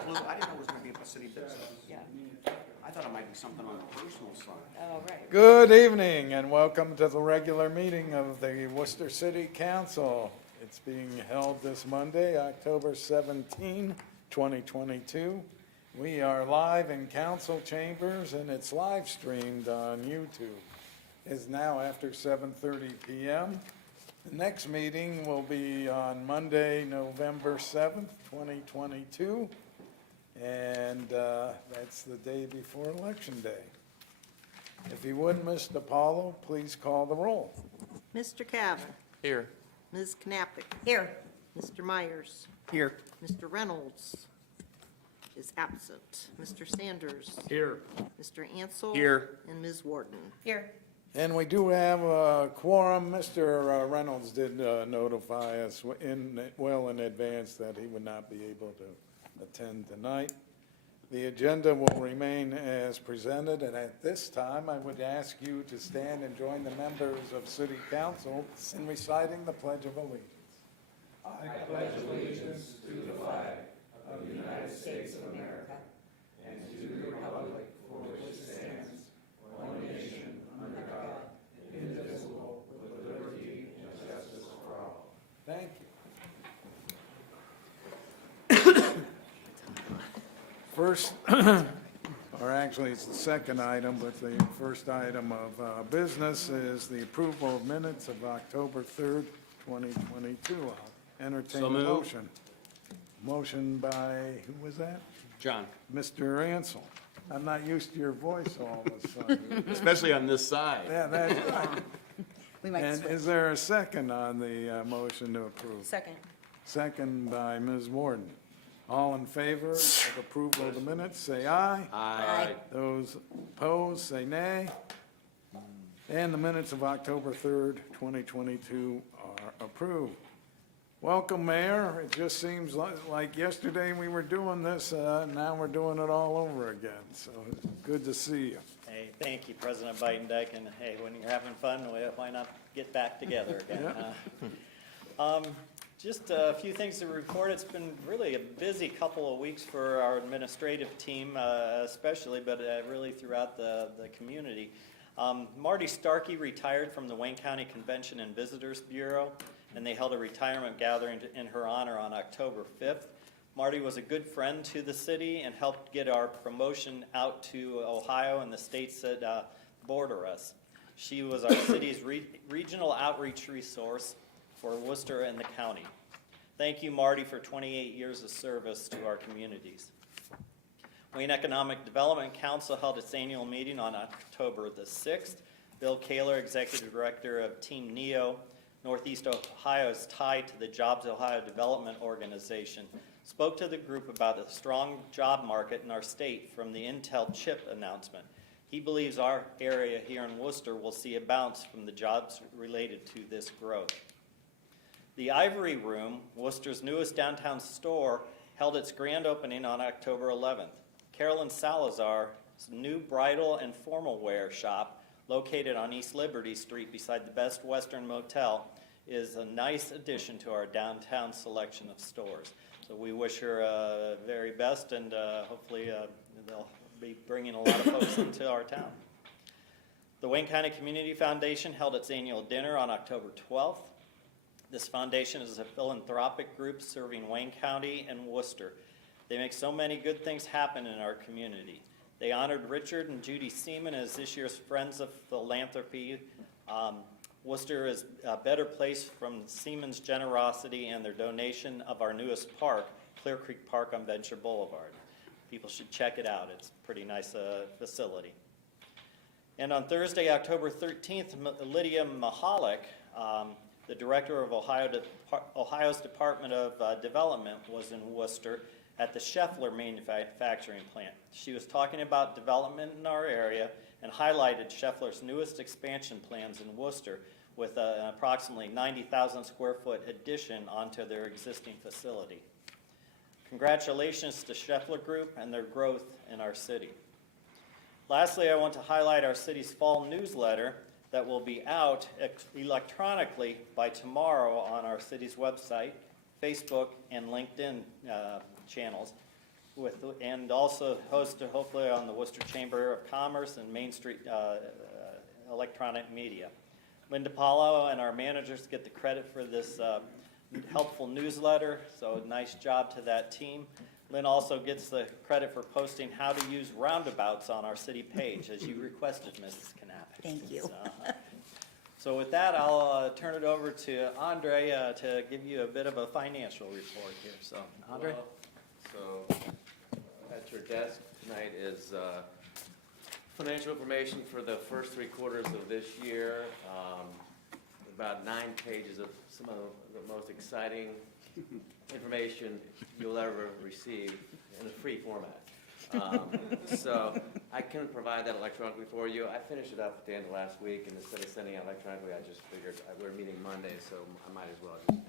clue. I didn't know it was going to be about city business. Yeah. I thought it might be something on the personal side. Oh, right. Good evening and welcome to the regular meeting of the Worcester City Council. It's being held this Monday, October 17, 2022. We are live in council chambers and it's live streamed on YouTube. It's now after 7:30 p.m. The next meeting will be on Monday, November 7th, 2022. And that's the day before Election Day. If you would, Mr. Paulo, please call the roll. Mr. Cavan. Here. Ms. Knappich. Here. Mr. Myers. Here. Mr. Reynolds is absent. Mr. Sanders. Here. Mr. Ansel. Here. And Ms. Wharton. Here. And we do have a quorum. Mr. Reynolds did notify us well in advance that he would not be able to attend tonight. The agenda will remain as presented, and at this time, I would ask you to stand and join the members of City Council in reciting the Pledge of Allegiance. I pledge allegiance to the flag of the United States of America and to the republic for which it stands, one nation, under God, indivisible, with liberty and justice for all. Thank you. First, or actually it's the second item, but the first item of business is the approval of minutes of October 3rd, 2022. I'll entertain a motion. Motion by, who was that? John. Mr. Ansel. I'm not used to your voice all of a sudden. Especially on this side. Yeah, that's right. We might And switch. is there a second on the motion to approve? Second. Second by Ms. Warden. All in favor of approval of the minutes, say aye. Aye. Those opposed, say nay. And the minutes of October 3rd, 2022 are approved. Welcome, Mayor. It just seems like yesterday we were doing this, now we're doing it all over again. So it's good to see you. Hey, thank you, President Biden-Deck, and hey, when you're having fun, why not get back together again? Just a few things to report. It's been really a busy couple of weeks for our administrative team, especially, but really throughout the community. Marty Starkey retired from the Wayne County Convention and Visitors Bureau, and they held a retirement gathering in her honor on October 5th. Marty was a good friend to the city and helped get our promotion out to Ohio and the states that border us. She was our city's regional outreach resource for Worcester and the county. Thank you, Marty, for 28 years of service to our communities. Wayne Economic Development Council held its annual meeting on October the 6th. Bill Kaler, Executive Director of Team NEO, Northeast Ohio, is tied to the Jobs Ohio Development Organization, spoke to the group about the strong job market in our state from the Untitled Chapter announcement. He believes our area here in Worcester will see a bounce from the jobs related to this growth. The Ivory Room, Worcester's newest downtown store, held its grand opening on October 11th. Carolyn Salazar's new bridal and formal wear shop, located on East Liberty Street beside the Best Western Motel, is a nice addition to our downtown selection of stores. So we wish her very best, and hopefully they'll be bringing a lot of folks into our town. The Wayne County Community Foundation held its annual dinner on October 12th. This foundation is a philanthropic group serving Wayne County and Worcester. They make so many good things happen in our community. They honored Richard and Judy Seaman as this year's Friends of Philanthropy. Worcester is a better place from Seaman's generosity and their donation of our newest park, Clear Creek Park on Venture Boulevard. People should check it out. It's a pretty nice facility. And on Thursday, October 13th, Lydia Mahalik, the director of Ohio's Department of Development, was in Worcester at the Scheffler manufacturing plant. She was talking about development in our area and highlighted Scheffler's newest expansion plans in Worcester with an approximately 90,000 square foot addition onto their existing facility. Congratulations to Scheffler Group and their growth in our city. Lastly, I want to highlight our city's fall newsletter that will be out electronically by tomorrow on our city's website, Facebook, and LinkedIn channels. and also hosted hopefully on the Worcester Chamber of Commerce and Main Street electronic media. Linda Paulo and our managers get the credit for this helpful newsletter, so nice job to that team. Lynn also gets the credit for posting how to use roundabouts on our city page, as you requested, Mrs. Knapp. Thank you. So with that, I'll turn it over to Andre to give you a bit of a financial report here. So, Andre? So, at your desk tonight is financial information for the first 3 quarters of this year. About 9 pages of some of the most exciting information you'll ever receive in a free format. So I couldn't provide that electronically for you. I finished it up at the end of last week, and instead of sending it electronically, I just figured we're meeting Monday, so I might as well just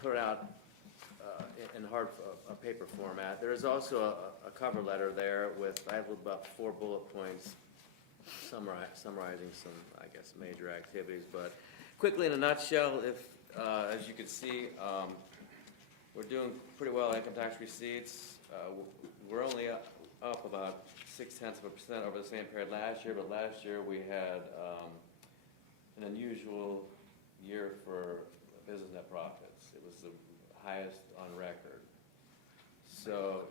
put it out in hard paper format. There is also a cover letter there with, I have about 4 bullet points summarizing some, I guess, major activities. But quickly, in a nutshell, if as you can see, we're doing pretty well in income tax receipts. We're only up about 0.6% over the same period last year, but last year we had an unusual year for business net profits. It was the highest on record. So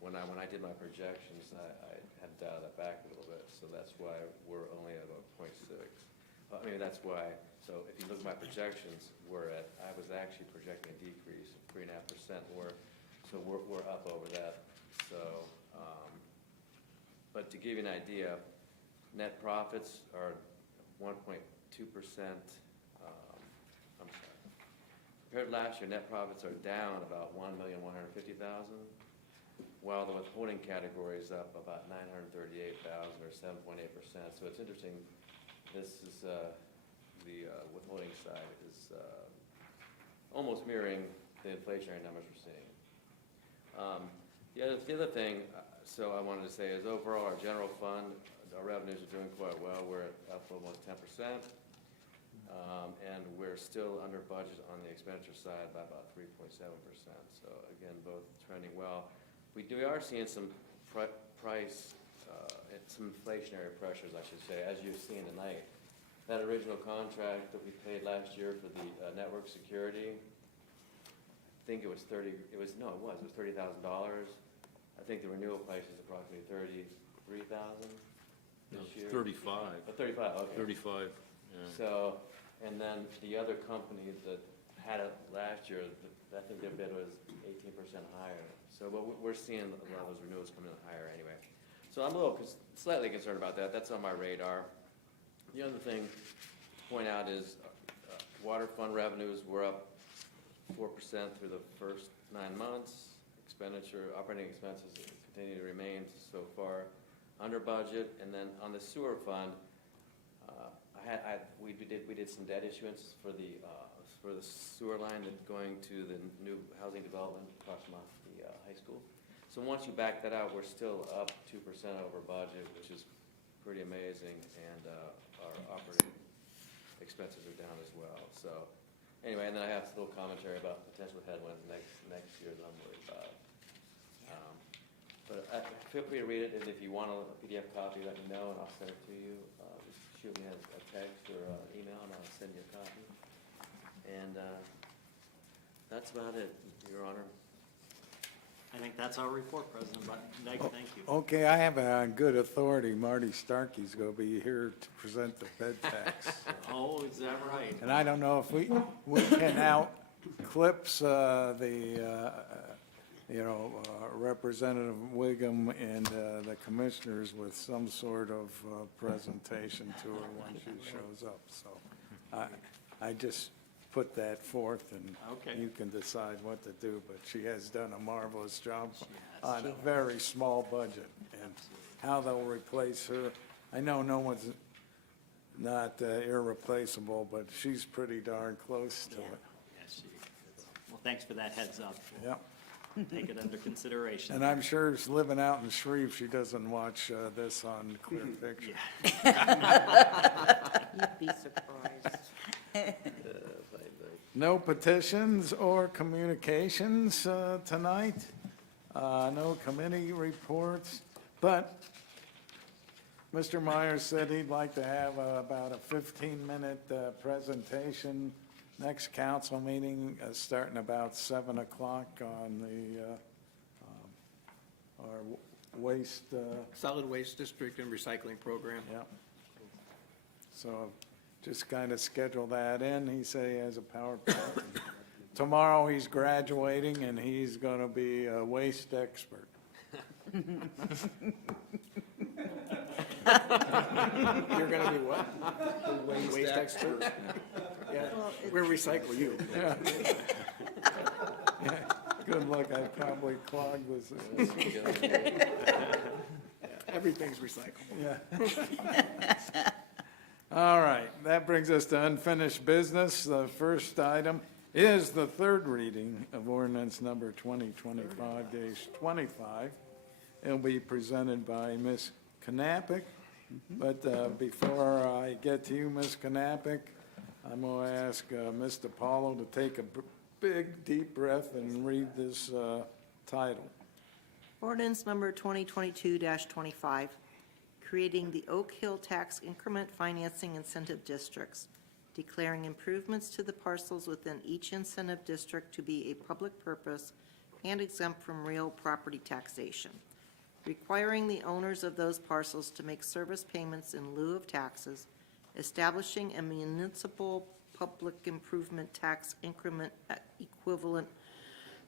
when I did my projections, I had dialed that back a little bit. So that's why we're only at about 0.6. I mean, that's why. So if you look at my projections, I was actually projecting a decrease of 3.5% more. So we're up over that. So, but to give you an idea, net profits are 1.2%. I'm sorry. Compared to last year, net profits are down about 1,150,000, while the withholding category is up about 938,000 or 7.8%. So it's interesting. This is the withholding side is almost mirroring the inflationary numbers we're seeing. The other thing, so I wanted to say is overall our general fund, our revenues are doing quite well. We're up almost 10%, and we're still under budget on the expenditure side by about 3.7%. So again, both trending well. We are seeing some some inflationary pressures, I should say, as you've seen tonight. That original contract that we paid last year for the network security, I think it was $30,000. I think the renewal price is approximately $33,000 this year. 35. 35. Okay. 35, yeah. So, and then the other company that had it last year, I think their bid was 18% higher. So, but we're seeing a lot of those renewals coming in higher anyway. So I'm a little slightly concerned about that. That's on my radar. The other thing to point out is water fund revenues were up 4% through the first 9 months. Operating expenses continue to remain so far under budget. And then on the sewer fund, we did some debt issuance for the sewer line that's going to the new housing development across from the high school. So once you back that out, we're still up 2% over budget, which is pretty amazing, and our operating expenses are down as well. So anyway, and then I have a little commentary about potential headwinds next year that I'm worried about. But feel free to read it, and if you want a PDF copy, let me know, and I'll send it to you. Just shoot me a text or an email, and I'll send you a copy. And that's about it, Your Honor. I think that's our report, President Knight. Thank you. Okay, I have it on good authority. Marty Starkey's going to be here to present the bed tax. Oh, is that right? And I don't know if we can out-clips Representative Wiggum and the commissioners with some sort of presentation to her when she shows up. So I just put that forth, and Okay. you can decide what to do. But she has done a marvelous job on a very small budget. And how they'll replace her, I know no one's not irreplaceable, but she's pretty darn close to it. Yes, she is. Well, thanks for that heads up. Yep. Take it under consideration. And I'm sure she's living out in Shreve, she doesn't watch this on Clear Picture. You'd be surprised. No petitions or communications tonight. No committee reports, but Mr. Myers said he'd like to have about a 15-minute presentation next council meeting, starting about 7 o'clock on our waste, Solid Waste District and Recycling Program. yeah. So just kind of schedule that in. He said he has a PowerPoint. Tomorrow he's graduating and he's going to be a waste expert. You're gonna be what? Waste expert? Yeah, we'll recycle you. Yeah. Good luck, I probably clogged this. Everything's recyclable. Yeah. All right, that brings us to unfinished business. The first item is the third reading of ordinance number 2025-25. It'll be presented by Ms. Knappich. But before I get to you, Ms. Knappich, I'm going to ask Mr. Paulo to take a big, deep breath and read this title. Ordinance number 2022-25, creating the Oak Hill Tax Increment Financing Incentive Districts, declaring improvements to the parcels within each incentive district to be a public purpose and exempt from real property taxation, requiring the owners of those parcels to make service payments in lieu of taxes, establishing a municipal public improvement tax increment equivalent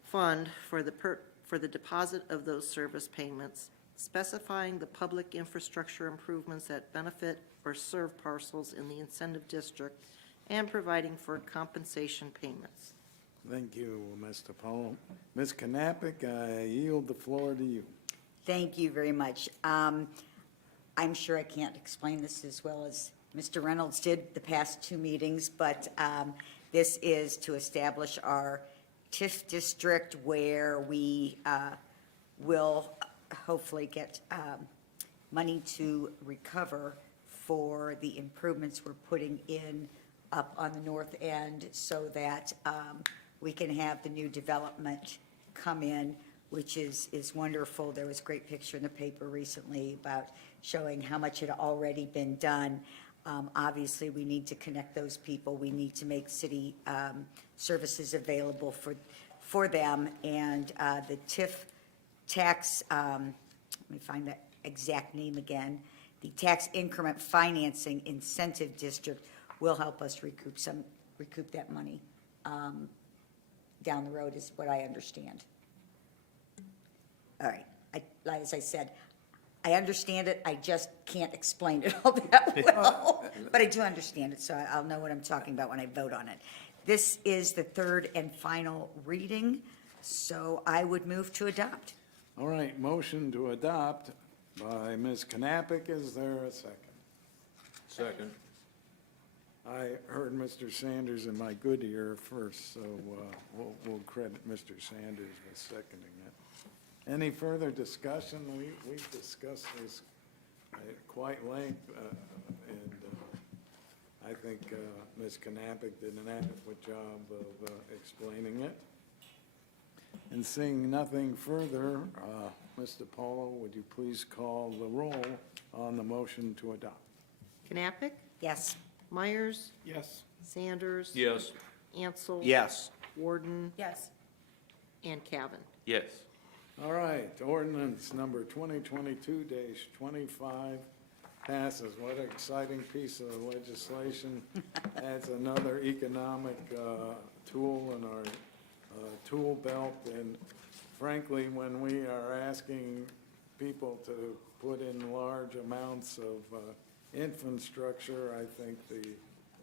fund for the deposit of those service payments, specifying the public infrastructure improvements that benefit or serve parcels in the incentive district, and providing for compensation payments. Thank you, Mr. Paulo. Ms. Knappich, I yield the floor to you. Thank you very much. I'm sure I can't explain this as well as Mr. Reynolds did the past two meetings, but this is to establish our TIF district where we will hopefully get money to recover for the improvements we're putting in up on the north end so that we can have the new development come in, which is wonderful. There was a great picture in the paper recently about showing how much had already been done. Obviously, we need to connect those people. We need to make city services available for them. And the TIF tax, let me find that exact name again, the Tax Increment Financing Incentive District will help us recoup that money down the road is what I understand. All right, as I said, I understand it, I just can't explain it all that well, but I do understand it, so I'll know what I'm talking about when I vote on it. This is the third and final reading, so I would move to adopt. All right, motion to adopt by Ms. Knappich. Is there a second? Second. I heard Mr. Sanders in my good ear first, so we'll credit Mr. Sanders with seconding it. Any further discussion? We've discussed this at quite length, and I think Ms. Knappich did an adequate job of explaining it. And seeing nothing further, Mr. Paulo, would you please call the roll on the motion to adopt? Knappich, Yes. Myers, Yes. Sanders. Yes. Ansel. Yes. Warden, Yes. and Cavan. Yes. All right, ordinance number 2022-25 passes. What an exciting piece of legislation. Adds another economic tool in our tool belt. And frankly, when we are asking people to put in large amounts of infrastructure, I think the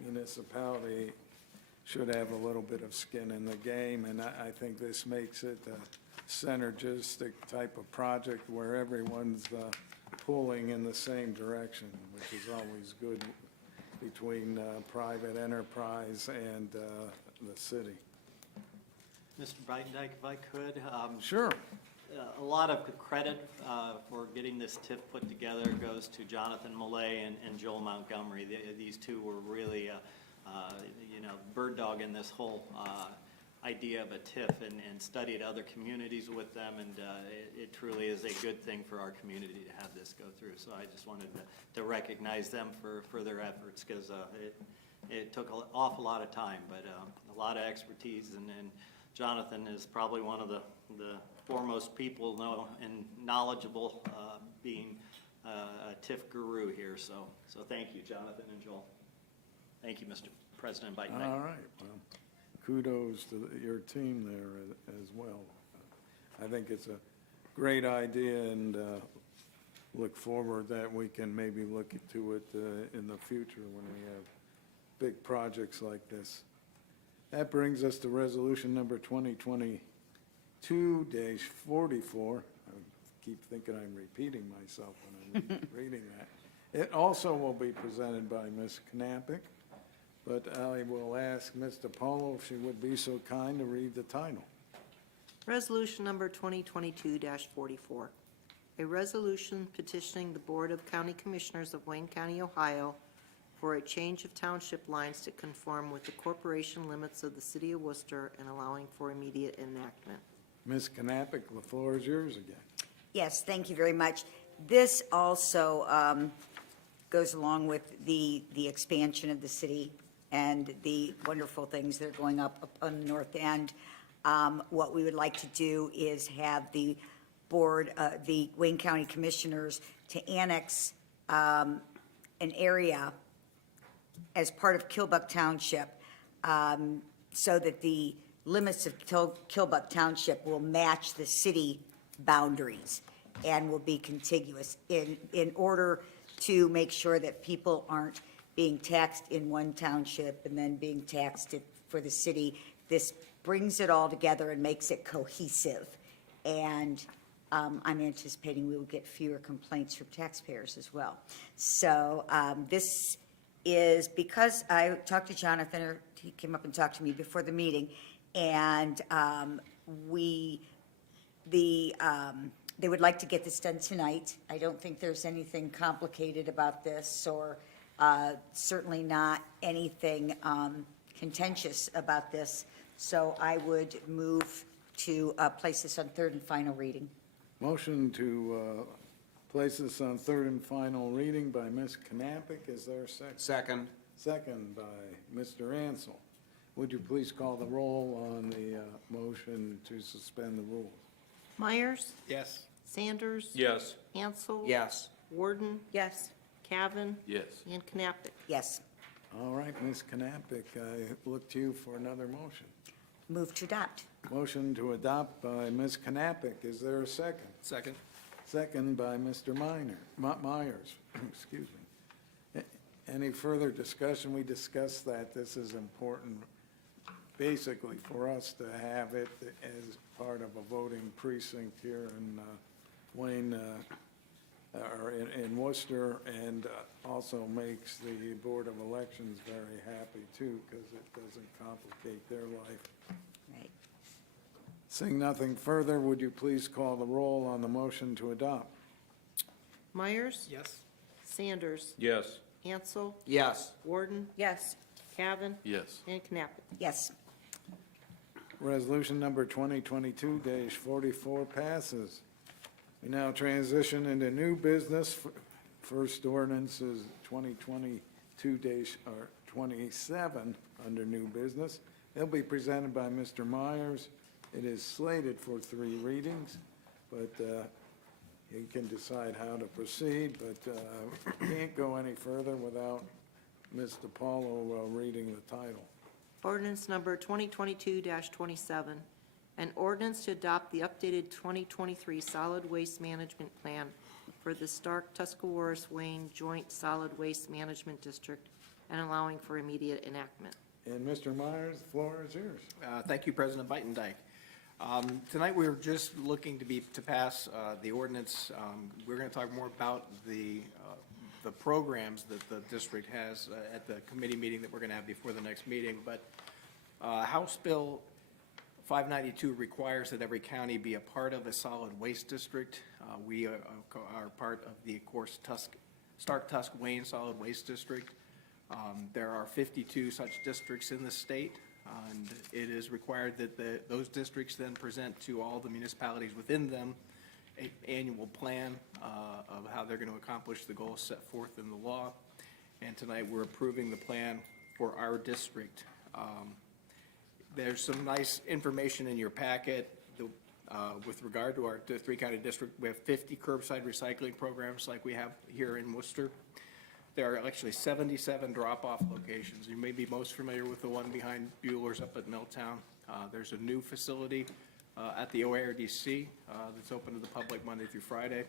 municipality should have a little bit of skin in the game. And I think this makes it a synergistic type of project where everyone's pulling in the same direction, which is always good between private enterprise and the city. Mr. Breitendike, if I could. Sure. A lot of credit for getting this TIF put together goes to Jonathan Millay and Joel Montgomery. These two were really, bird dog in this whole idea of a TIF and studied other communities with them, and it truly is a good thing for our community to have this go through. So I just wanted to recognize them for their efforts, because it took an awful lot of time, but a lot of expertise, and Jonathan is probably one of the foremost people and knowledgeable, being a TIF guru here. So thank you, Jonathan and Joel. Thank you, Mr. President Biden. All right, well, kudos to your team there as well. I think it's a great idea, and look forward that we can maybe look into it in the future when we have big projects like this. That brings us to resolution number 2022-44. I keep thinking I'm repeating myself when I'm reading that. It also will be presented by Ms. Knappich, but I will ask Ms. DiPaolo if she would be so kind to read the title. Resolution number 2022-44. A resolution petitioning the Board of County Commissioners of Wayne County, Ohio, for a change of township lines to conform with the corporation limits of the city of Worcester and allowing for immediate enactment. Ms. Knappich, the floor is yours again. Yes, thank you very much. This also goes along with the expansion of the city and the wonderful things that are going up on the north end. What we would like to do is have the board, the Wayne County Commissioners, to annex an area as part of Kilbuck Township, so that the limits of Kilbuck Township will match the city boundaries and will be contiguous in order to make sure that people aren't being taxed in one township and then being taxed for the city. This brings it all together and makes it cohesive. And I'm anticipating we will get fewer complaints from taxpayers as well. So this is because I talked to Jonathan, or he came up and talked to me before the meeting, and they would like to get this done tonight. I don't think there's anything complicated about this, or certainly not anything contentious about this. So I would move to place this on third and final reading. Motion to place this on third and final reading by Ms. Knappich. Is there a second? Second. Second by Mr. Ansel. Would you please call the roll on the motion to suspend the rules? Myers? Yes. Sanders? Yes. Ansel? Yes. Warden? Yes. Cavan? Yes. And Knappich. Yes. All right, Ms. Knappich, I look to you for another motion. Move to adopt. Motion to adopt by Ms. Knappich. Is there a second? Second. Second by Mr. Myers. Excuse me. Any further discussion? We discussed that this is important, basically, for us to have it as part of a voting precinct here in Wayne, or in Worcester, and also makes the Board of Elections very happy too, because it doesn't complicate their life. Right. Seeing nothing further, would you please call the roll on the motion to adopt? Myers? Yes. Sanders? Yes. Ansel? Yes. Warden? Yes. Cavan? Yes. And Knappich. Yes. Resolution number 2022-44 passes. We now transition into new business. First ordinance is 2022-27 under new business. It'll be presented by Mr. Myers. It is slated for 3 readings, but he can decide how to proceed, but can't go any further without Ms. DiPaolo reading the title. Ordinance number 2022-27, an ordinance to adopt the updated 2023 solid waste management plan for the Stark-Tuscarawas-Wayne Joint Solid Waste Management District and allowing for immediate enactment. And Mr. Myers, the floor is yours. Thank you, President Bitendike. Tonight, we're just looking to pass the ordinance. We're going to talk more about the programs that the district has at the committee meeting that we're going to have before the next meeting. But House Bill 592 requires that every county be a part of a solid waste district. We are part of the, of course, Stark-Tusk-Wayne Solid Waste District. There are 52 such districts in the state. And it is required that those districts then present to all the municipalities within them an annual plan of how they're going to accomplish the goals set forth in the law. And tonight, we're approving the plan for our district. There's some nice information in your packet with regard to our three-county district. We have 50 curbside recycling programs like we have here in Worcester. There are actually 77 drop-off locations. You may be most familiar with the one behind Bueller's up at Milltown. There's a new facility at the OARDC that's open to the public Monday through Friday.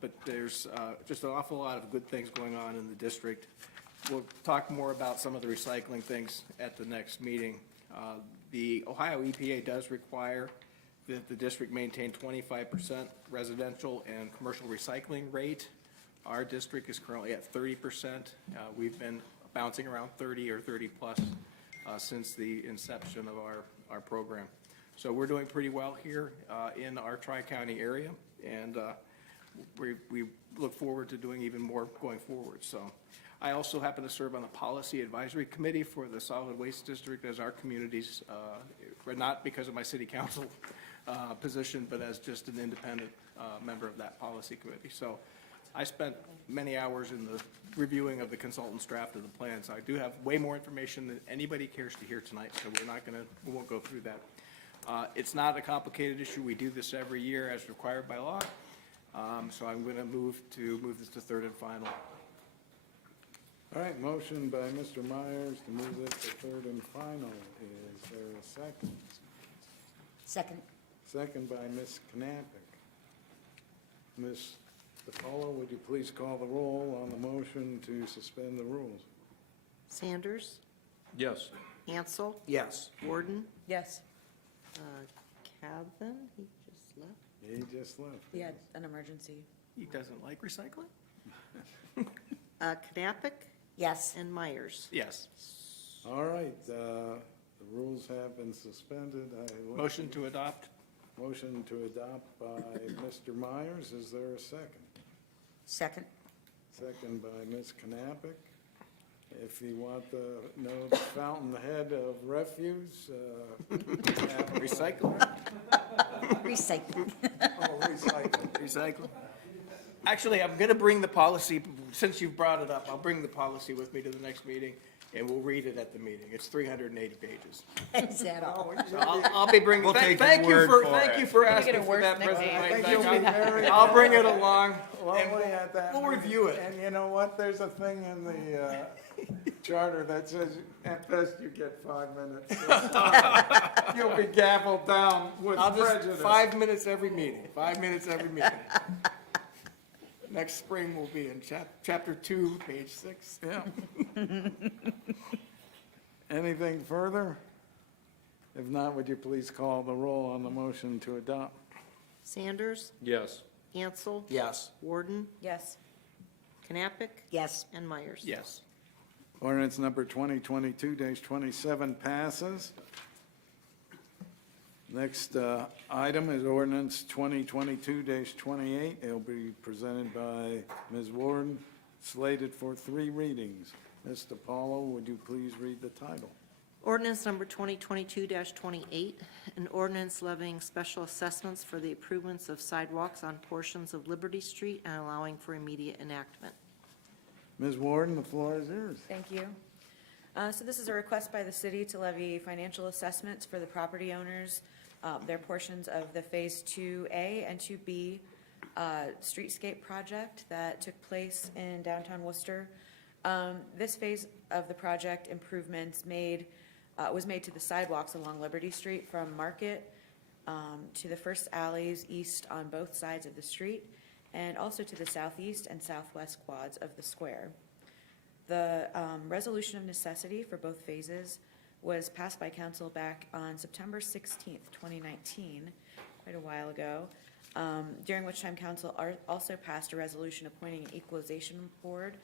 But there's just an awful lot of good things going on in the district. We'll talk more about some of the recycling things at the next meeting. The Ohio EPA does require that the district maintain 25% residential and commercial recycling rate. Our district is currently at 30%. We've been bouncing around 30 or 30 plus since the inception of our program. So we're doing pretty well here in our tri-county area, and we look forward to doing even more going forward. So I also happen to serve on the Policy Advisory Committee for the Solid Waste District as our community's, not because of my city council position, but as just an independent member of that policy committee. So I spent many hours in the reviewing of the consultant's draft of the plan, so I do have way more information than anybody cares to hear tonight, so we won't go through that. It's not a complicated issue. We do this every year as required by law. So I'm going to move this to third and final. All right, motion by Mr. Myers to move it to third and final. Is there a second? Second. Second by Ms. Knappich. Ms. DiPaolo, would you please call the roll on the motion to suspend the rules? Sanders, Yes. Ansel, Yes. Warden, Yes, Cavan, he just left. He just left. he had an emergency. He doesn't like recycling? Knappich Yes. and Myers. Yes. All right, the rules have been suspended. Motion to adopt? Motion to adopt by Mr. Myers. Is there a second? Second. Second by Ms. Knappich. If you want to know the fountainhead of refuse, Recycling? Recycling. Oh, recycling. Recycling. Actually, I'm going to bring the policy, since you've brought it up, I'll bring the policy with me to the next meeting, and we'll read it at the meeting. It's 380 pages. Is that all? So I'll be bringing, We'll take thank your you word for, for thank it. you for Make it asking a for worse that, next President time. White. You'll be very I'll bring it along. lovely at that. we'll meeting. review it. And you know what? There's a thing in the charter that says at best you get 5 minutes. You'll be gavelled down with I'll just, prejudice. 5 minutes every meeting, 5 minutes every meeting. Next spring will be in chapter 2, page 6. Yeah. Anything further? If not, would you please call the roll on the motion to adopt? Sanders, Yes. Ansel, Yes. Warden, Yes, Knappich, Yes. and Myers. Yes. Ordinance number 2022-27 passes. Next item is ordinance 2022-28. It'll be presented by Ms. Warden, slated for 3 readings. Ms. DiPaolo, would you please read the title? Ordinance number 2022-28, an ordinance levying special assessments for the improvements of sidewalks on portions of Liberty Street and allowing for immediate enactment. Ms. Warden, the floor is yours. thank you. So this is a request by the city to levy financial assessments for the property owners, their portions of the Phase 2A and 2B streetscape project that took place in downtown Worcester. This phase of the project improvements was made to the sidewalks along Liberty Street from Market to the first alleys east on both sides of the street, and also to the southeast and southwest quads of the square. The resolution of necessity for both phases was passed by council back on September 16th, 2019, quite a while ago, during which time council also passed a resolution appointing an equalization board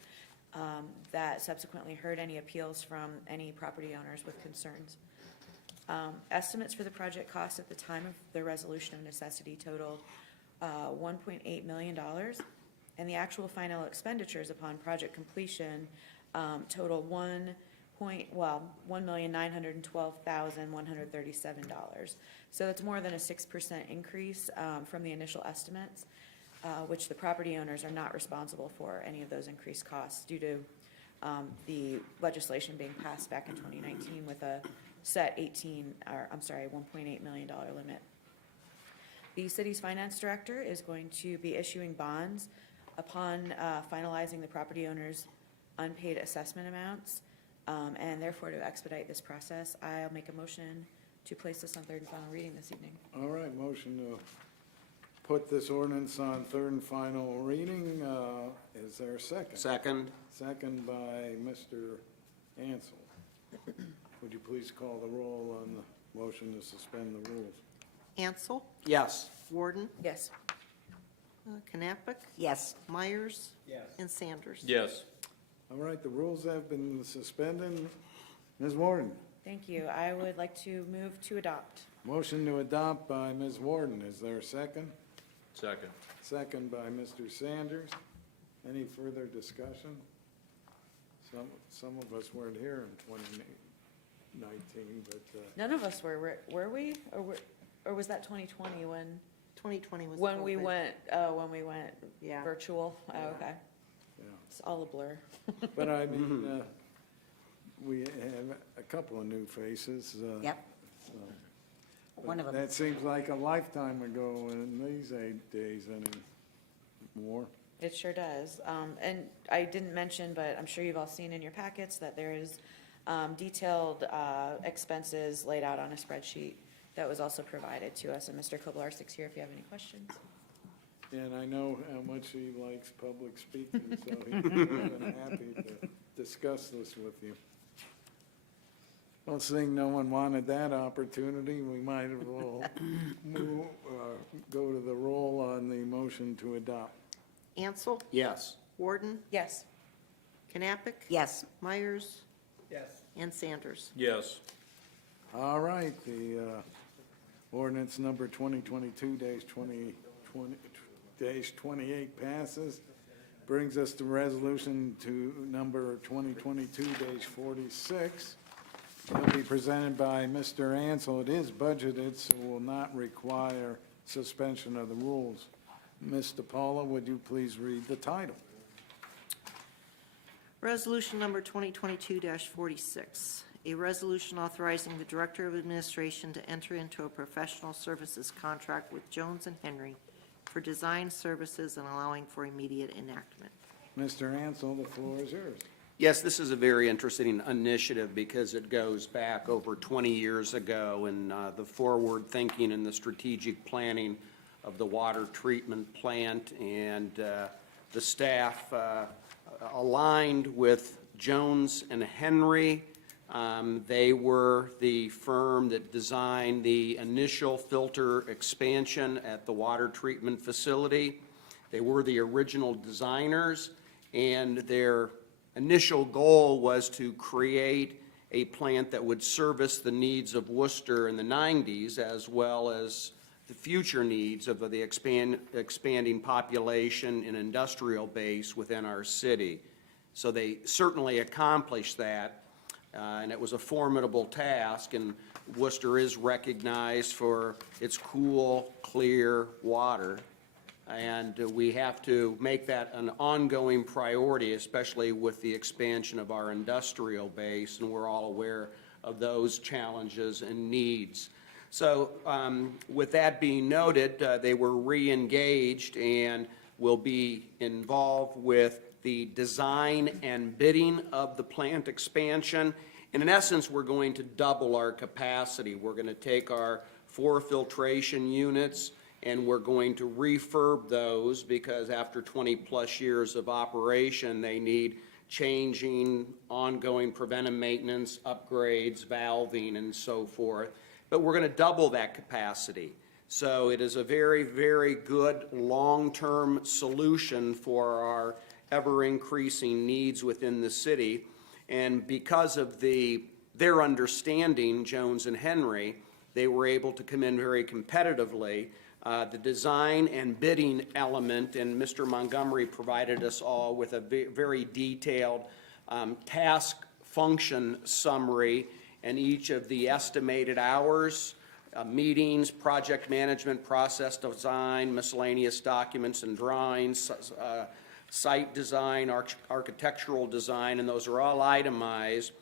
that subsequently heard any appeals from any property owners with concerns. Estimates for the project cost at the time of the resolution of necessity totaled $1.8 million, and the actual final expenditures upon project completion total $1,912,137. So that's more than a 6% increase from the initial estimates, which the property owners are not responsible for any of those increased costs due to the legislation being passed back in 2019 with a set $1.8 million limit. The city's finance director is going to be issuing bonds upon finalizing the property owner's unpaid assessment amounts, and therefore to expedite this process, I'll make a motion to place this on third and final reading this evening. All right, motion to put this ordinance on third and final reading. Is there a second? Second. Second by Mr. Ansel. Would you please call the roll on the motion to suspend the rules? Ansel, Yes. Warden, Yes. Knappich, Yes. Myers. Yes. And Sanders. Yes. All right, the rules have been suspended. Ms. Warden, Thank you. I would like to move to adopt. motion to adopt by Ms. Warden. Is there a second? Second. Second by Mr. Sanders. Any further discussion? Some of us weren't here in 2019, but, None of us were we? Or was that 2020 when? 2020 was When we COVID. went Yeah. virtual? Oh, okay. yeah. It's all a blur. But I mean, we have a couple of new faces. Yep. so- One of them. That seems like a lifetime ago in these days anymore. It sure does. And I didn't mention, but I'm sure you've all seen in your packets that there is detailed expenses laid out on a spreadsheet that was also provided to us. And Mr. Koblarsik's here if you have any questions. And I know how much he likes public speaking, so he's been happy to discuss this with you. Well, seeing no one wanted that opportunity, we might as well go to the roll on the motion to adopt. Ansel, Yes. Warden, Yes. Knappich, Yes. Myers. Yes. And Sanders. Yes. All right, the ordinance number 2022-28 passes. Brings us to resolution to number 2022-46. It'll be presented by Mr. Ansel. It is budgeted, so will not require suspension of the rules. Ms. DePaula, would you please read the title? Resolution number 2022-46, a resolution authorizing the Director of Administration to enter into a professional services contract with Jones and Henry for design services and allowing for immediate enactment. Mr. Ansel, the floor is yours. Yes, this is a very interesting initiative because it goes back over 20 years ago in the forward thinking and the strategic planning of the water treatment plant, and the staff aligned with Jones and Henry. They were the firm that designed the initial filter expansion at the water treatment facility. They were the original designers, and their initial goal was to create a plant that would service the needs of Worcester in the 90s, as well as the future needs of the expanding population and industrial base within our city. So they certainly accomplished that, and it was a formidable task, and Worcester is recognized for its cool, clear water. And we have to make that an ongoing priority, especially with the expansion of our industrial base, and we're all aware of those challenges and needs. So with that being noted, they were re-engaged and will be involved with the design and bidding of the plant expansion. And in essence, we're going to double our capacity. We're going to take our 4 filtration units and we're going to refurb those because after 20-plus years of operation, they need changing, ongoing preventive maintenance, upgrades, valving, and so forth. But we're going to double that capacity. So it is a very, very good long-term solution for our ever-increasing needs within the city. And because of their understanding, Jones and Henry, they were able to come in very competitively. The design and bidding element, and Mr. Montgomery provided us all with a very detailed task function summary and each of the estimated hours, meetings, project management, process design, miscellaneous documents and drawings, site design, architectural design, and those are all itemized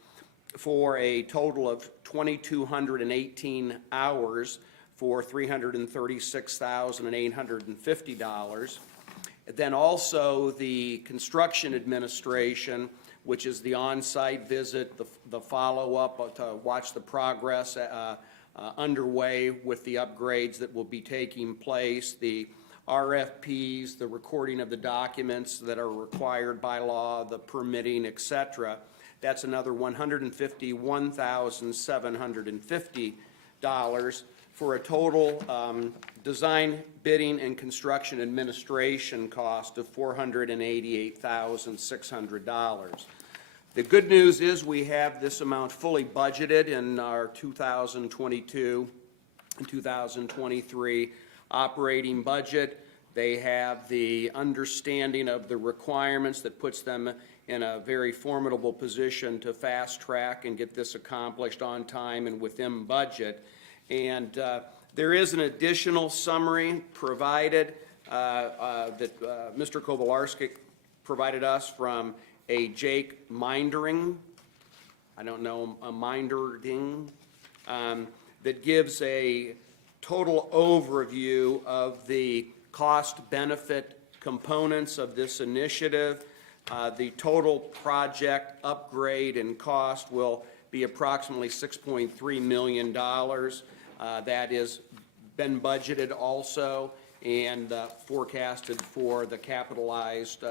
for a total of 2,218 hours for $336,850. Then also the construction administration, which is the on-site visit, the follow-up to watch the progress underway with the upgrades that will be taking place, the RFPs, the recording of the documents that are required by law, the permitting, etc. That's another $151,750 for a total design, bidding, and construction administration cost of $488,600. The good news is we have this amount fully budgeted in our 2022 and 2023 operating budget. They have the understanding of the requirements that puts them in a very formidable position to fast track and get this accomplished on time and within budget. And there is an additional summary provided that Mr. Kovalarski provided us from a Jake Mindering, I don't know, a Mindering, that gives a total overview of the cost-benefit components of this initiative. The total project upgrade and cost will be approximately $6.3 million. That has been budgeted also and forecasted for the capitalized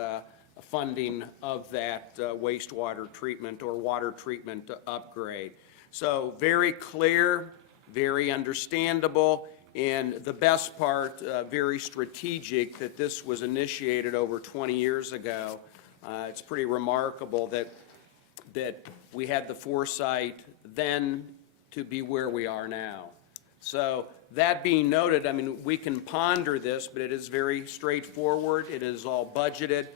funding of that wastewater treatment or water treatment upgrade. So very clear, very understandable, and the best part, very strategic that this was initiated over 20 years ago. It's pretty remarkable that we had the foresight then to be where we are now. So that being noted, I mean, we can ponder this, but it is very straightforward. It is all budgeted.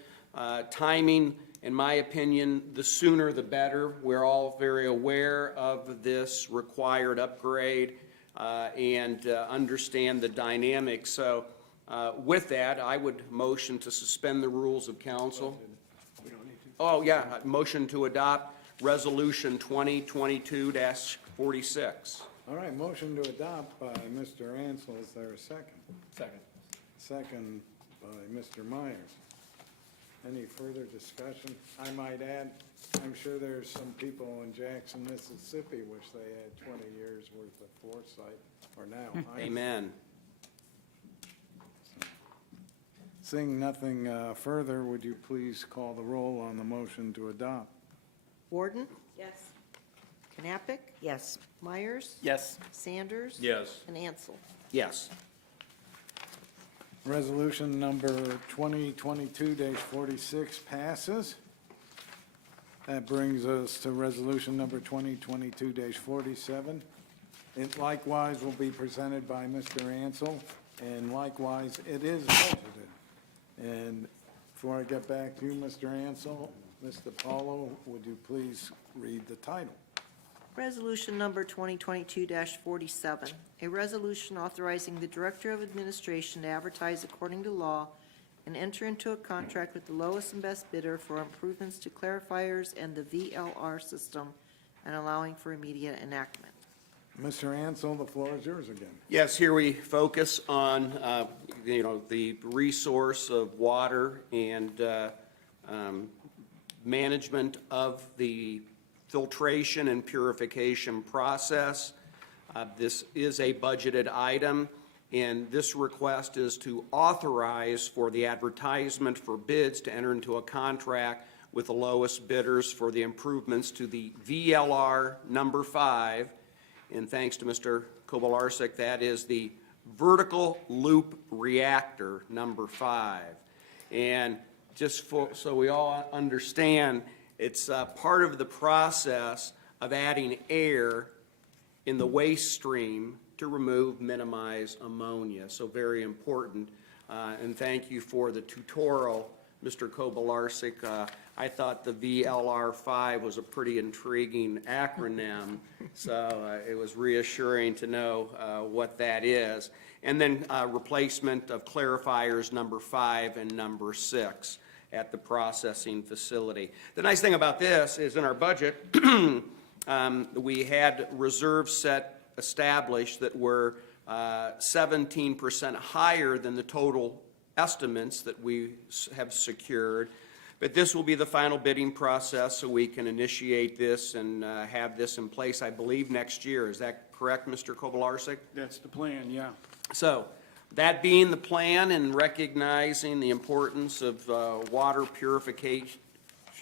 Timing, in my opinion, the sooner the better. We're all very aware of this required upgrade and understand the dynamics. So with that, I would motion to suspend the rules of council. Oh, yeah, motion to adopt Resolution 2022-46. All right, motion to adopt by Mr. Ansel. Is there a second? Second. Second by Mr. Myers. Any further discussion? I might add, I'm sure there's some people in Jackson, Mississippi, wish they had 20 years worth of foresight, or now. Amen. Seeing nothing further, would you please call the roll on the motion to adopt? Warden, Yes. Knappich, Yes. Myers, Yes. Sanders. Yes. And Ansel. Yes. Resolution number 2022-46 passes. That brings us to resolution number 2022-47. It likewise will be presented by Mr. Ansel, and likewise, it is budgeted. And before I get back to you, Mr. Ansel, Mr. Paulo, would you please read the title? Resolution number 2022-47, a resolution authorizing the Director of Administration to advertise according to law and enter into a contract with the lowest and best bidder for improvements to clarifiers and the VLR system and allowing for immediate enactment. Mr. Ansel, the floor is yours again. Yes, here we focus on, the resource of water and management of the filtration and purification process. This is a budgeted item, and this request is to authorize for the advertisement for bids to enter into a contract with the lowest bidders for the improvements to the VLR number 5. And thanks to Mr. Kovalarczyk, that is the vertical loop reactor number 5. And just so we all understand, it's part of the process of adding air in the waste stream to minimize ammonia. So very important. And thank you for the tutorial Mr. Kobelarsek. I thought the VLR5 was a pretty intriguing acronym, so it was reassuring to know what that is. And then replacement of clarifiers number 5 and number 6 at the processing facility. The nice thing about this is in our budget, we had reserves set established that were 17% higher than the total estimates that we have secured. But this will be the final bidding process, so we can initiate this and have this in place, I believe, next year. Is that correct, Mr. Kobelarsek? That's the plan, yeah. So, that being the plan and recognizing the importance of water purification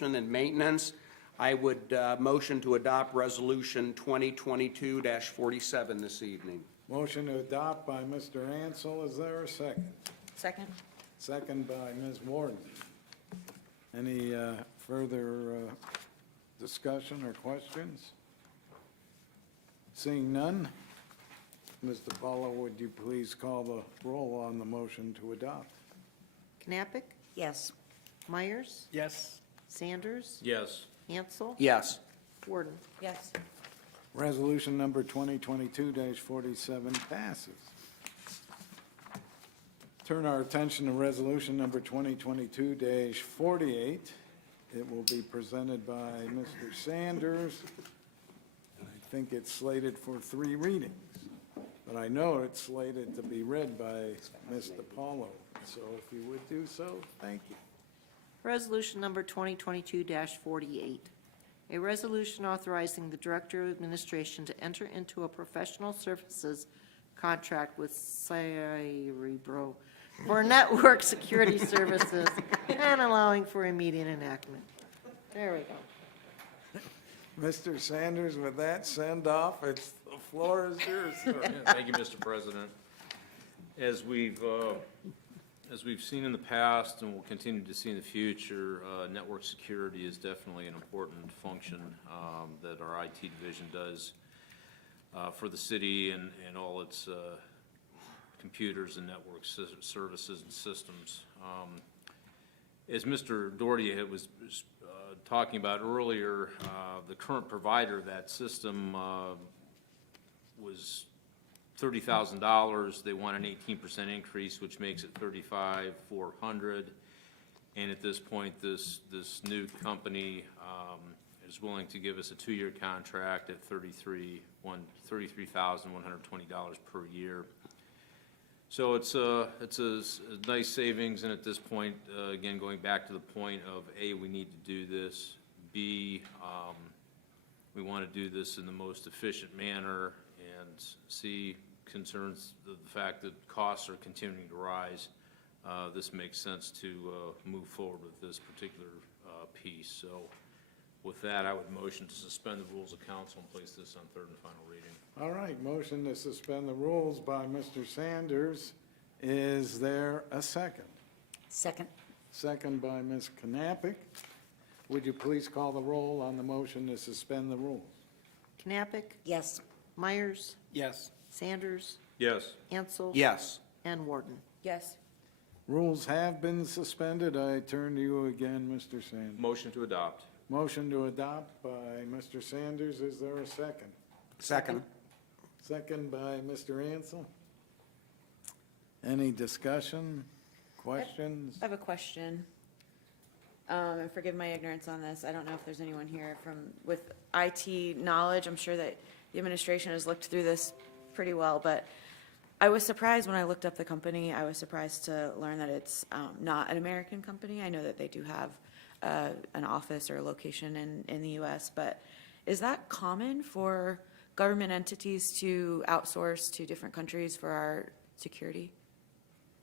and maintenance, I would motion to adopt Resolution 2022-47 this evening. Motion to adopt by Mr. Ansel. Is there a second? Second? Second by Ms. Warden. Any further discussion or questions? Seeing none, Mr. Paulo, would you please call the roll on the motion to adopt? Knappich, Yes. Myers, Yes. Sanders, Yes. Ansel, Yes. Warden. Yes. Resolution number 2022-47 passes. Turn our attention to resolution number 2022-48. It will be presented by Mr. Sanders. And I think it's slated for 3 readings, but I know it's slated to be read by Mr. Paulo. So if you would do so, thank you. Resolution number 2022-48, a resolution authorizing the Director of Administration to enter into a professional services contract with Cerebro for network security services and allowing for immediate enactment. There we go. Mr. Sanders, with that send off, the floor is yours, sir. Thank you, Mr. President. As we've seen in the past and will continue to see in the future, network security is definitely an important function that our IT division does for the city and all its computers and network services and systems. As Mr. Doherty was talking about earlier, the current provider of that system was $30,000. They want an 18% increase, which makes it $35,400. And at this point, this new company is willing to give us a 2-year contract at $33,120 per year. So it's a nice savings, and at this point, again, going back to the point of A, we need to do this. B, we want to do this in the most efficient manner, and C, concerns the fact that costs are continuing to rise. This makes sense to move forward with this particular piece. So with that, I would motion to suspend the rules of council and place this on 3rd and final reading. All right, motion to suspend the rules by Mr. Sanders. Is there a second? Second. Second by Ms. Knappich. Would you please call the roll on the motion to suspend the rules? Knappich, Yes. Myers, Yes. Sanders, Yes. Ansel. Yes. And Warden. Yes. Rules have been suspended. I turn to you again, Mr. Sanders. Motion to adopt. Motion to adopt by Mr. Sanders. Is there a second? Second. Second by Mr. Ansel. Any discussion, questions? I have a question. And forgive my ignorance on this. I don't know if there's anyone here with IT knowledge. I'm sure that the administration has looked through this pretty well, but I was surprised when I looked up the company. I was surprised to learn that it's not an American company. I know that they do have an office or a location in the U.S., but is that common for government entities to outsource to different countries for our security?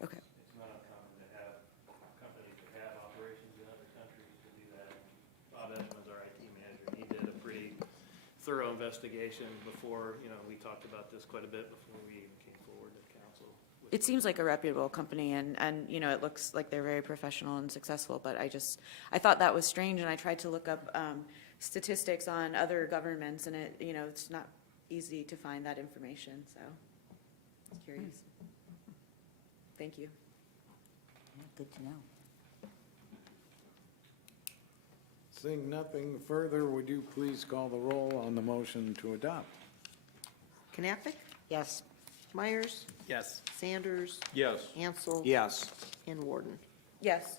Okay. It's not uncommon to have companies that have operations in other countries to do that. Bob Edmonds, our IT manager, he did a pretty thorough investigation before, we talked about this quite a bit before we came forward to council. It seems like a reputable company, and it looks like they're very professional and successful, but I thought that was strange, and I tried to look up statistics on other governments, and it's not easy to find that information, so I was curious. Thank you. Good to know. Seeing nothing further, would you please call the roll on the motion to adopt? Knappich, Yes. Myers, Yes. Sanders, Yes. Ansel, Yes. and Warden. Yes.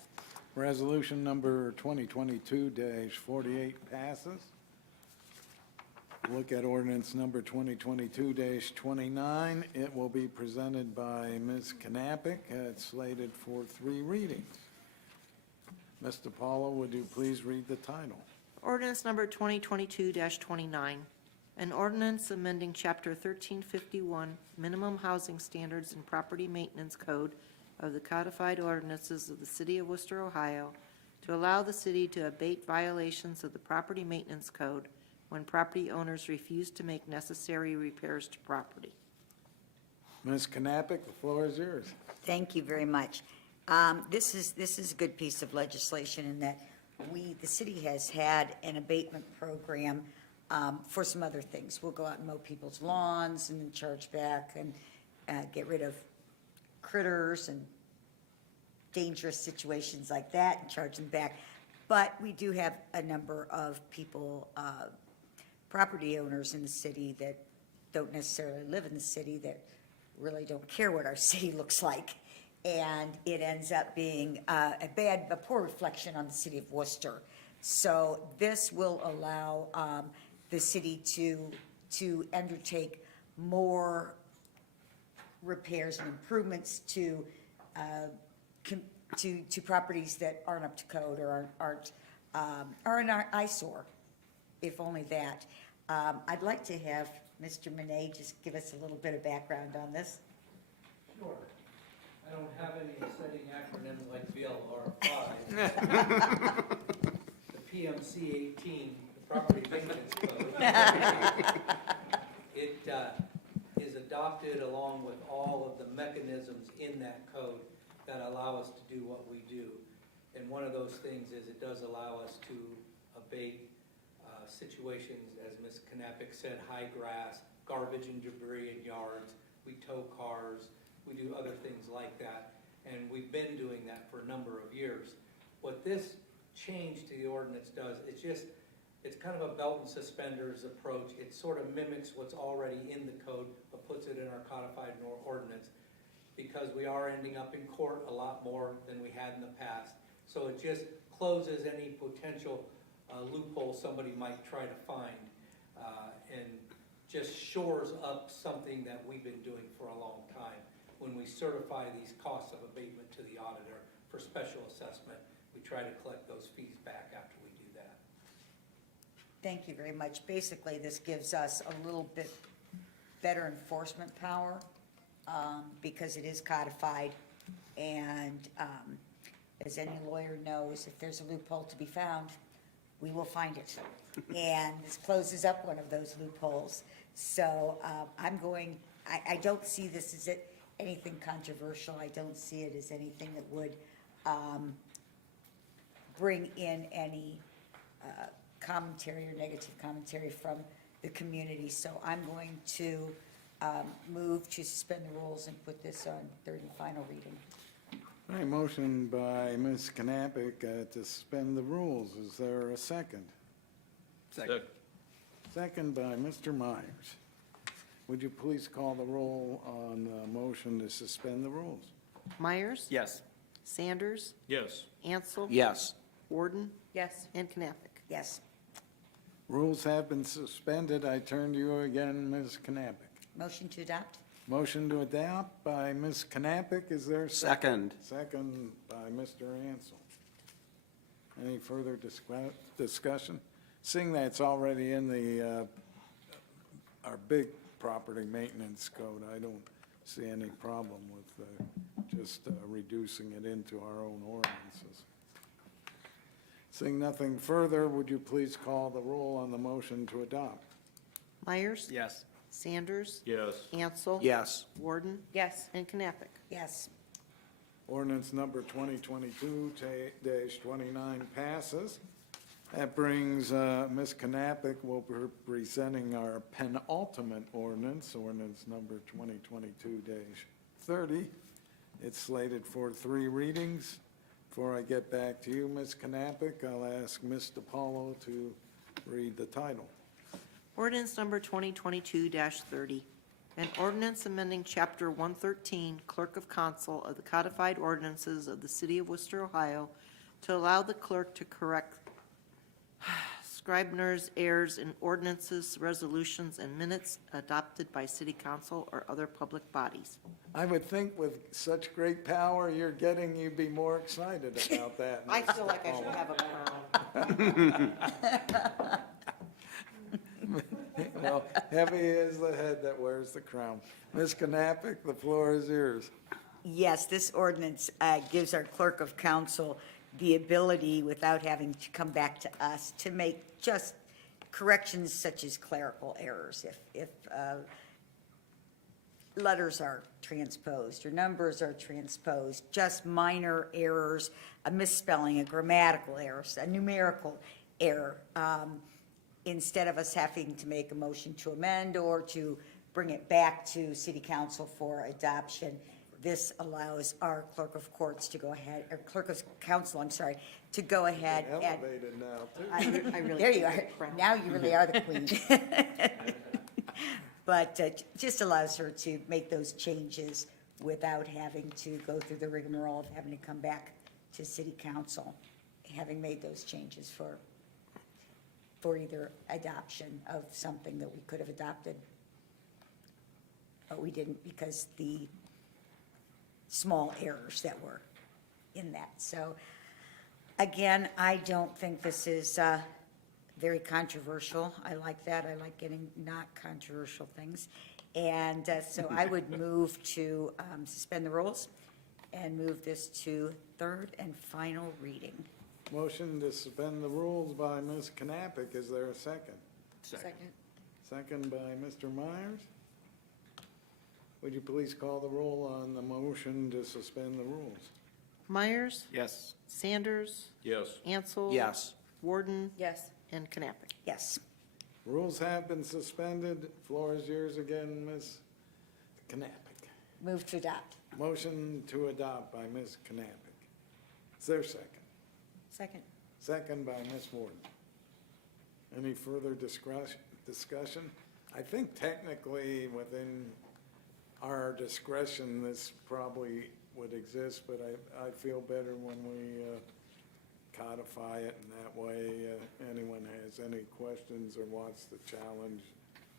Resolution number 2022-48 passes. Look at ordinance number 2022-29. It will be presented by Ms. Knappich. It's slated for 3 readings. Mr. Paulo, would you please read the title? Ordinance number 2022-29, an ordinance amending Chapter 1351, Minimum Housing Standards and Property Maintenance Code of the Codified Ordinances of the City of Worcester, Ohio, to allow the city to abate violations of the Property Maintenance Code when property owners refuse to make necessary repairs to property. Ms. Knappich, the floor is yours. Thank you very much. This is a good piece of legislation in that the city has had an abatement program for some other things. We'll go out and mow people's lawns and then charge back and get rid of critters and dangerous situations like that and charge them back. But we do have a number of people, property owners in the city that don't necessarily live in the city, that really don't care what our city looks like. And it ends up being a poor reflection on the city of Worcester. So this will allow the city to undertake more repairs and improvements to properties that aren't up to code or are an eyesore, if only that. I'd like to have Mr. Monet just give us a little bit of background on this. Sure. I don't have any exciting acronyms like VLR5. The PMC 18, the Property Maintenance Code. It is adopted along with all of the mechanisms in that code that allow us to do what we do. And one of those things is it does allow us to abate situations, as Ms. Knappich said, high grass, garbage and debris in yards. We tow cars. We do other things like that, and we've been doing that for a number of years. What this change to the ordinance does, it's kind of a belt and suspenders approach. It sort of mimics what's already in the code, but puts it in our codified ordinance, because we are ending up in court a lot more than we had in the past. So it just closes any potential loophole somebody might try to find, and just shores up something that we've been doing for a long time. When we certify these costs of abatement to the auditor for special assessment, we try to collect those fees back after we do that. Thank you very much. Basically, this gives us a little bit better enforcement power because it is codified. And as any lawyer knows, if there's a loophole to be found, we will find it. And this closes up one of those loopholes. So I don't see this as anything controversial. I don't see it as anything that would bring in any commentary or negative commentary from the community. So I'm going to move to suspend the rules and put this on third and final reading. All right, motion by Ms. Knappich to suspend the rules. Is there a second? Second. Second by Mr. Myers. Would you please call the roll on the motion to suspend the rules? Myers, Yes. Sanders, Yes. Ansel, Yes. Warden, Yes. and Knappich. Yes. Rules have been suspended. I turn to you again, Ms. Knappich. Motion to adopt? Motion to adopt by Ms. Knappich. Is there a Second. Second by Mr. Ansel. Any further discussion? Seeing that it's already in our big property maintenance code, I don't see any problem with just reducing it into our own ordinances. Seeing nothing further, would you please call the roll on the motion to adopt? Myers, Yes. Sanders, Yes. Ansel, Yes. Warden, Yes. and Knappich. Yes. Ordinance number 2022-29 passes. That brings Ms. Knappich will be presenting our penultimate ordinance, ordinance number 2022-30. It's slated for 3 readings. Before I get back to you, Ms. Knappich, I'll ask Ms. DiPaolo to read the title. Ordinance number 2022-30, an ordinance amending Chapter 113, Clerk of Council of the Codified Ordinances of the City of Worcester, Ohio, to allow the clerk to correct scrivener's errors in ordinances, resolutions, and minutes adopted by city council or other public bodies. I would think with such great power you're getting, you'd be more excited about that. I Ms. feel like I should DiPaolo. have a crown. Well, heavy is the head that wears the crown. Ms. Knappich, the floor is yours. Yes, this ordinance gives our clerk of council the ability, without having to come back to us, to make just corrections such as clerical errors. If letters are transposed or numbers are transposed, just minor errors, a misspelling, a grammatical error, a numerical error, instead of us having to make a motion to amend or to bring it back to city council for adoption, this allows our clerk of courts to go ahead, or clerk of council, I'm sorry, to go ahead and. Elevated now, too. There you are. Now you really are the queen. But just allows her to make those changes without having to go through the rigmarole of having to come back to city council, having made those changes for either adoption of something that we could have adopted, but we didn't because the small errors that were in that. So again, I don't think this is very controversial. I like that. I like getting not controversial things. And so I would move to suspend the rules and move this to third and final reading. Motion to suspend the rules by Ms. Knappich. Is there a second? Second. Second by Mr. Myers. Would you please call the roll on the motion to suspend the rules? Myers, Yes. Sanders, Yes. Ansel. Yes. Warden, Yes. and Knappich. Yes. Rules have been suspended. Floor is yours again, Ms. Knappich. Move to adopt. Motion to adopt by Ms. Knappich. Is there a second? Second. Second by Ms. Warden. Any further discussion? I think technically within our discretion, this probably would exist, but I feel better when we codify it, and that way anyone has any questions or wants to challenge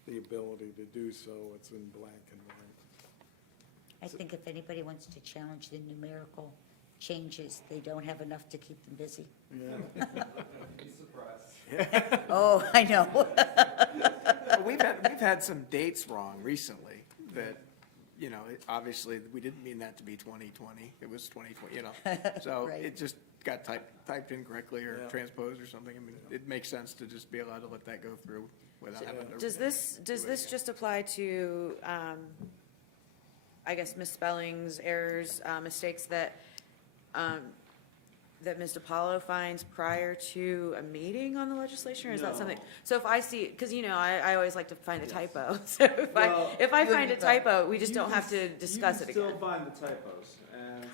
the ability to do so, it's in black and white. I think if anybody wants to challenge the numerical changes, they don't have enough to keep them busy. Yeah. Oh, I know. Well, we've had some dates wrong recently that, you know, obviously, we didn't mean that to be 2020. It was 2020, you know. So Right. it just got typed incorrectly or Yeah. transposed or something. I mean, it makes sense to just be allowed to let that go through without having to. Does this just apply to, I guess, misspellings, errors, mistakes that Ms. DiPaolo finds prior to a meeting on the legislation, or is that something? So if I see, because, you know, I always like to find a typo, so Well, if I find a typo, we just don't have to discuss it You can again. still find the typos, and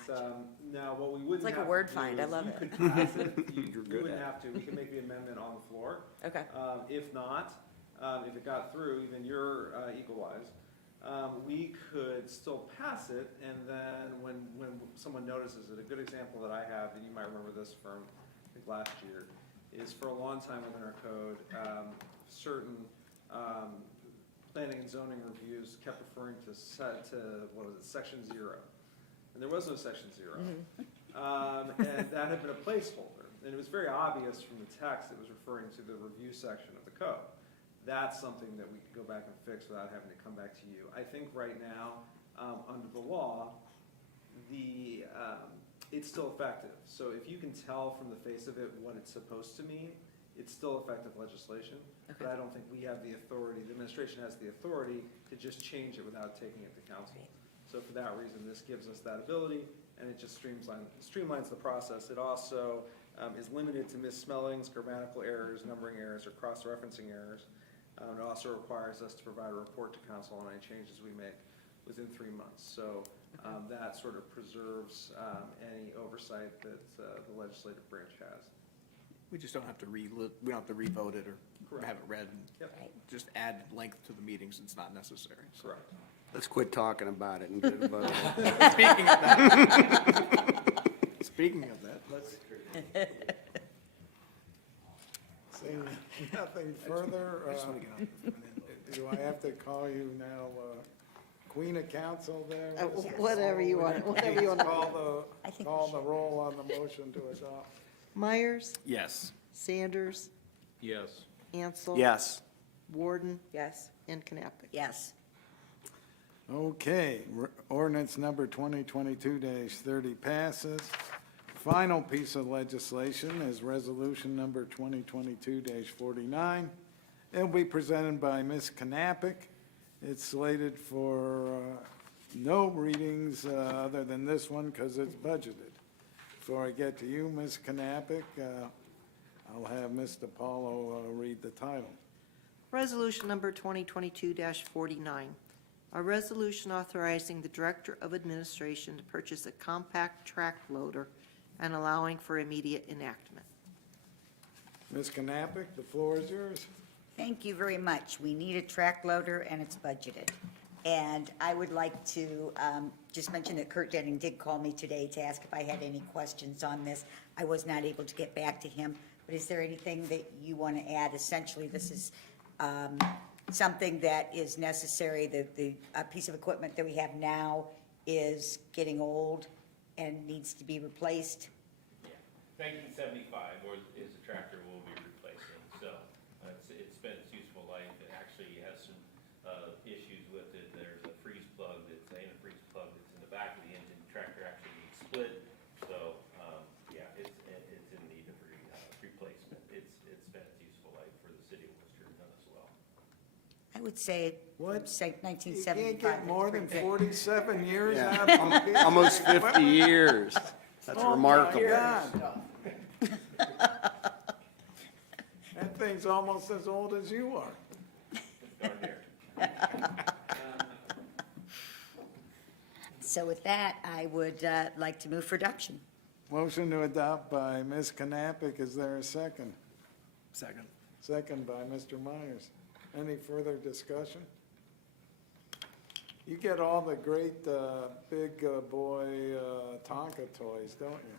now what we wouldn't It's like a have word to find. do I is love you it. could pass it. You good wouldn't at have to, we can make the amendment on the floor. Okay. If not, if it got through, even your equalized, we could still pass it, and then when someone notices it, a good example that I have, and you might remember this from, I think, last year, is for a long time within our code, certain planning and zoning reviews kept referring to section 0. And there was no section 0. And that had been a placeholder. And it was very obvious from the text it was referring to the review section of the code. That's something that we could go back and fix without having to come back to you. I think right now, under the law, it's still effective. So if you can tell from the face of it what it's supposed to mean, it's still effective legislation. But I don't think we have the authority, the administration has the authority to just change it without taking it to council. So for that reason, this gives us that ability, and it just streamlines the process. It also is limited to misspellings, grammatical errors, numbering errors, or cross-referencing errors. It also requires us to provide a report to council on any changes we make within 3 months. So That sort of preserves any oversight that the legislative branch has. We just don't have to we don't have to re-vote it or have it read. Yep. Just add length to the meetings, it's not necessary. So. Correct. Let's quit talking about it and get it voted. Speaking of that, let's. Seeing nothing further, I just want to get on. do I have to call you now Queen of Council there? Whatever you want, whatever you want. I think Call we the roll on the motion to adopt. Myers, Yes. Sanders, Yes. Ansel. Yes. Warden, Yes. and Knappich. Yes. Okay, ordinance number 2022-30 passes. Final piece of legislation is resolution number 2022-49. It'll be presented by Ms. Knappich. It's slated for no readings other than this one because it's budgeted. Before I get to you, Ms. Knappich, I'll have Mr. Paulo read the title. Resolution number 2022-49, a resolution authorizing the Director of Administration to purchase a compact track loader and allowing for immediate enactment. Ms. Knappich, the floor is yours. Thank you very much. We need a track loader, and it's budgeted. And I would like to just mention that Kurt Denning did call me today to ask if I had any questions on this. I was not able to get back to him, but is there anything that you want to add? Essentially, this is something that is necessary. The piece of equipment that we have now is getting old and needs to be replaced. 1975 is the tractor we'll be replacing, so it's spent its useful life. It actually has some issues with it. There's a freeze plug that's in the back of the engine. The tractor actually needs split, so yeah, it's in need of replacement. It's spent its useful life for the city of Worcester and done as well. I would say, What? say You 1975. can't get more than 47 years Yeah, out of a piece of almost 50 equipment? years. That's Oh, my remarkable. God. That thing's almost as old as you are. Darn near. So with that, I would like to move for adoption. Motion to adopt by Ms. Knappich. Is there a second? Second. Second by Mr. Myers. Any further discussion? You get all the great big boy Tonka toys, don't you?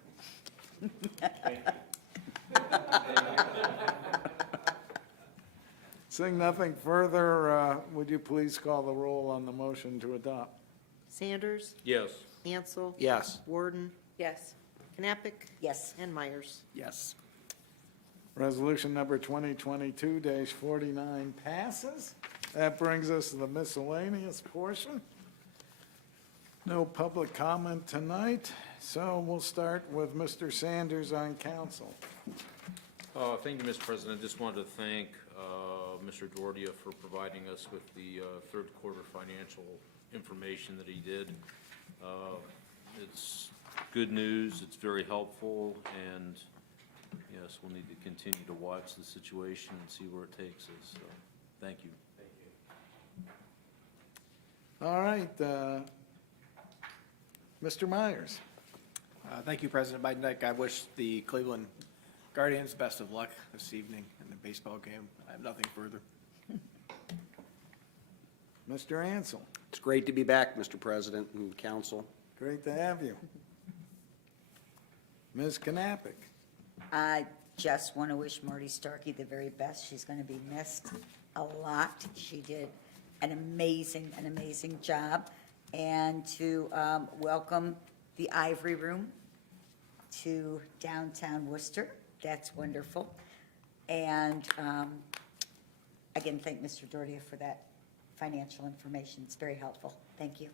Seeing nothing further, would you please call the roll on the motion to adopt? Sanders, Yes. Ansel. Yes. Warden, Yes. Knappich, Yes. and Myers. Yes. Resolution number 2022-49 passes. That brings us to the miscellaneous portion. No public comment tonight, so we'll start with Mr. Sanders on council. Thank you, Mr. President. I just wanted to thank Mr. Dordia for providing us with the third quarter financial information that he did. It's good news, it's very helpful, and yes, we'll need to continue to watch the situation and see where it takes us, so, thank you. All right, Mr. Myers. Thank you, President Biden. I wish the Cleveland Guardians best of luck this evening in the baseball game. I have nothing further. Mr. Ansel, It's great to be back, Mr. President and council. great to have you. Ms. Knappich. I just want to wish Marty Starkey the very best. She's going to be missed a lot. She did an amazing job. And to welcome the Ivory Room to downtown Worcester. That's wonderful. And again, thank Mr. Dordia for that financial information. It's very helpful. Thank you.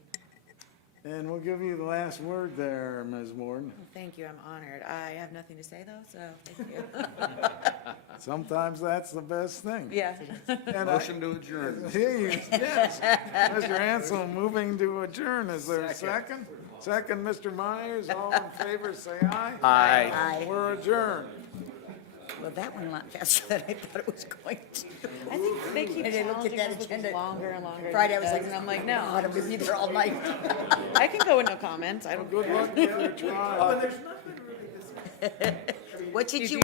And we'll give you the last word there, Ms. Warden. Thank you, I'm honored. I have nothing to say, though, so thank you. Sometimes that's the best thing. Yeah. And Motion to adjourn. Yes, Mr. Ansel moving to adjourn. Is there a second? Second, Mr. Myers. All in favor, say aye. Aye. Aye. We're adjourned. Well, that went a lot faster than I thought it was going to. I think they keep And I looked at challenging that us with agenda longer and longer. Friday, I than was it like, does, and I'm like, God, no, I'm gonna be there all night. I can go with no comments. I don't. Good luck with your trial. What did you